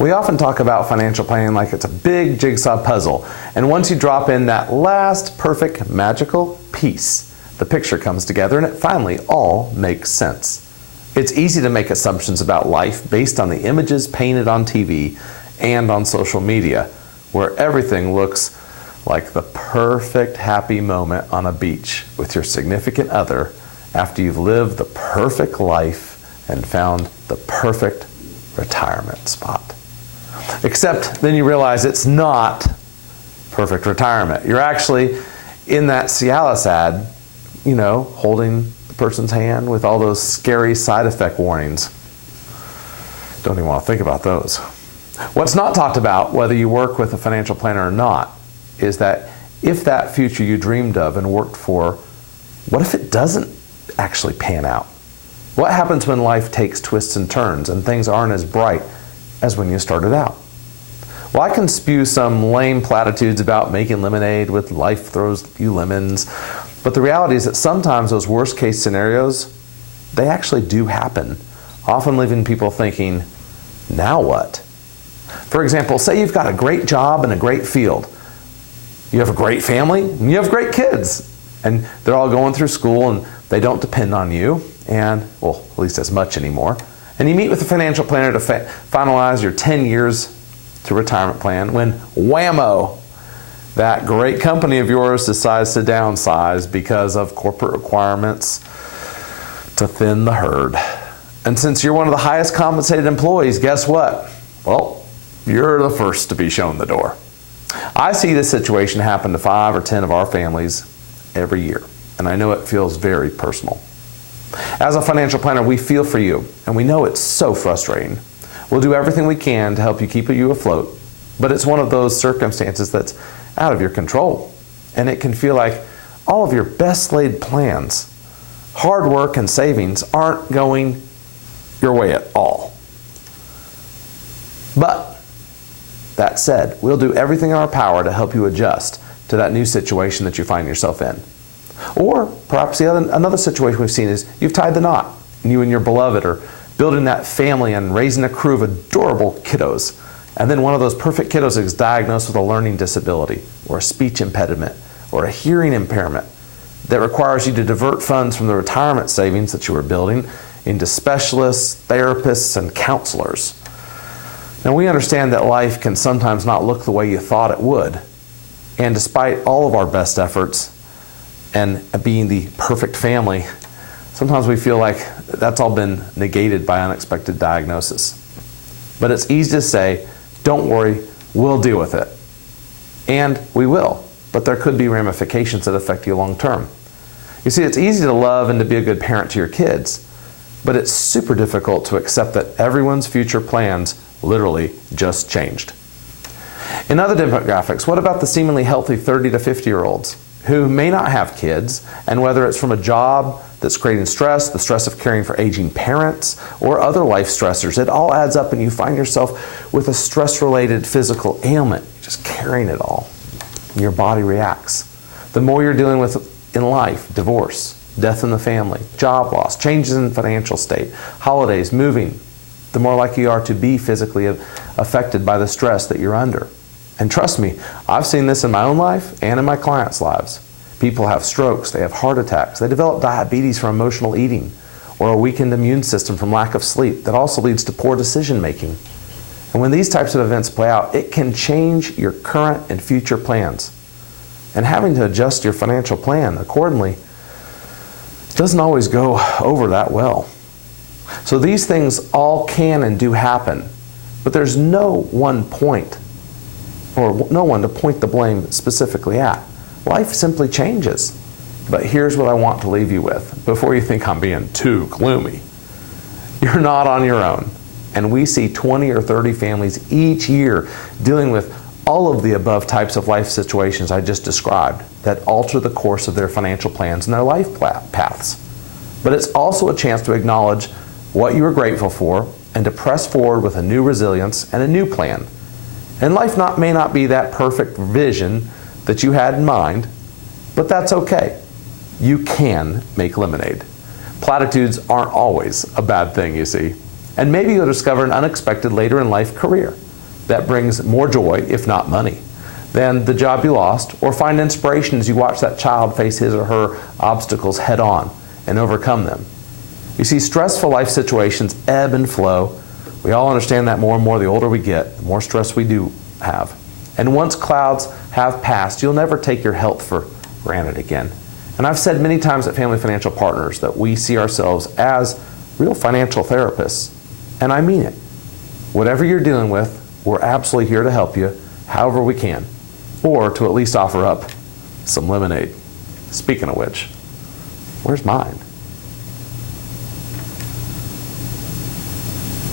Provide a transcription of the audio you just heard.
We often talk about financial planning like it's a big jigsaw puzzle, and once you drop in that last perfect magical piece, the picture comes together and it finally all makes sense. It's easy to make assumptions about life based on the images painted on TV and on social media, where everything looks like the perfect happy moment on a beach with your significant other after you've lived the perfect life and found the perfect retirement spot. Except then you realize it's not perfect retirement. You're actually in that Cialis ad, holding the person's hand with all those scary side effect warnings. Don't even want to think about those. What's not talked about, whether you work with a financial planner or not, is that if that future you dreamed of and worked for, what if it doesn't actually pan out? What happens when life takes twists and turns and things aren't as bright as when you started out? Well, I can spew some lame platitudes about making lemonade with life throws you lemons, but the reality is that sometimes those worst case scenarios, they actually do happen, often leaving people thinking, now what? For example, say you've got a great job in a great field. You have a great family, and you have great kids, and they're all going through school and they don't depend on you, and, well, at least as much anymore. And you meet with a financial planner to finalize your 10 years to retirement plan when whammo, that great company of yours decides to downsize because of corporate requirements to thin the herd. And since you're one of the highest compensated employees, guess what? Well, you're the first to be shown the door. I see this situation happen to 5 or 10 of our families every year, and I know it feels very personal. As a financial planner, we feel for you, and we know it's so frustrating. We'll do everything we can to help you keep you afloat, but it's one of those circumstances that's out of your control, and it can feel like all of your best laid plans, hard work, and savings aren't going your way at all. But that said, we'll do everything in our power to help you adjust to that new situation that you find yourself in. Or perhaps another situation we've seen is you've tied the knot, and you and your beloved are building that family and raising a crew of adorable kiddos. And then one of those perfect kiddos is diagnosed with a learning disability or a speech impediment or a hearing impairment that requires you to divert funds from the retirement savings that you were building into specialists, therapists, and counselors. Now, we understand that life can sometimes not look the way you thought it would. And despite all of our best efforts and being the perfect family, sometimes we feel like that's all been negated by unexpected diagnosis. But it's easy to say, don't worry, we'll deal with it. And we will, but there could be ramifications that affect you long term. You see, it's easy to love and to be a good parent to your kids, but it's super difficult to accept that everyone's future plans literally just changed. In other demographics, what about the seemingly healthy 30 to 50-year-olds who may not have kids, and whether it's from a job that's creating stress, the stress of caring for aging parents, or other life stressors, it all adds up and you find yourself with a stress-related physical ailment, just carrying it all, and your body reacts. The more you're dealing with in life, divorce, death in the family, job loss, changes in financial state, holidays, moving, the more likely you are to be physically affected by the stress that you're under. And trust me, I've seen this in my own life and in my clients' lives. People have strokes, they have heart attacks, they develop diabetes from emotional eating, or a weakened immune system from lack of sleep that also leads to poor decision making. And when these types of events play out, it can change your current and future plans. And having to adjust your financial plan accordingly doesn't always go over that well. So these things all can and do happen, but there's no one point or no one to point the blame specifically at. Life simply changes. But here's what I want to leave you with before you think I'm being too gloomy. You're not on your own. And we see 20 or 30 families each year dealing with all of the above types of life situations I just described that alter the course of their financial plans and their life paths. But it's also a chance to acknowledge what you are grateful for and to press forward with a new resilience and a new plan. And life may not be that perfect vision that you had in mind, but that's okay. You can make lemonade. Platitudes aren't always a bad thing, you see. And maybe you'll discover an unexpected later in life career. that brings more joy, if not money, than the job you lost, or find inspiration as you watch that child face his or her obstacles head on and overcome them. You see, stressful life situations ebb and flow. We all understand that more and more the older we get, the more stress we do have. And once clouds have passed, you'll never take your health for granted again. And I've said many times at Family Financial Partners that we see ourselves as real financial therapists. And I mean it. Whatever you're dealing with, we're absolutely here to help you however we can, or to at least offer up some lemonade. Speaking of which, where's mine?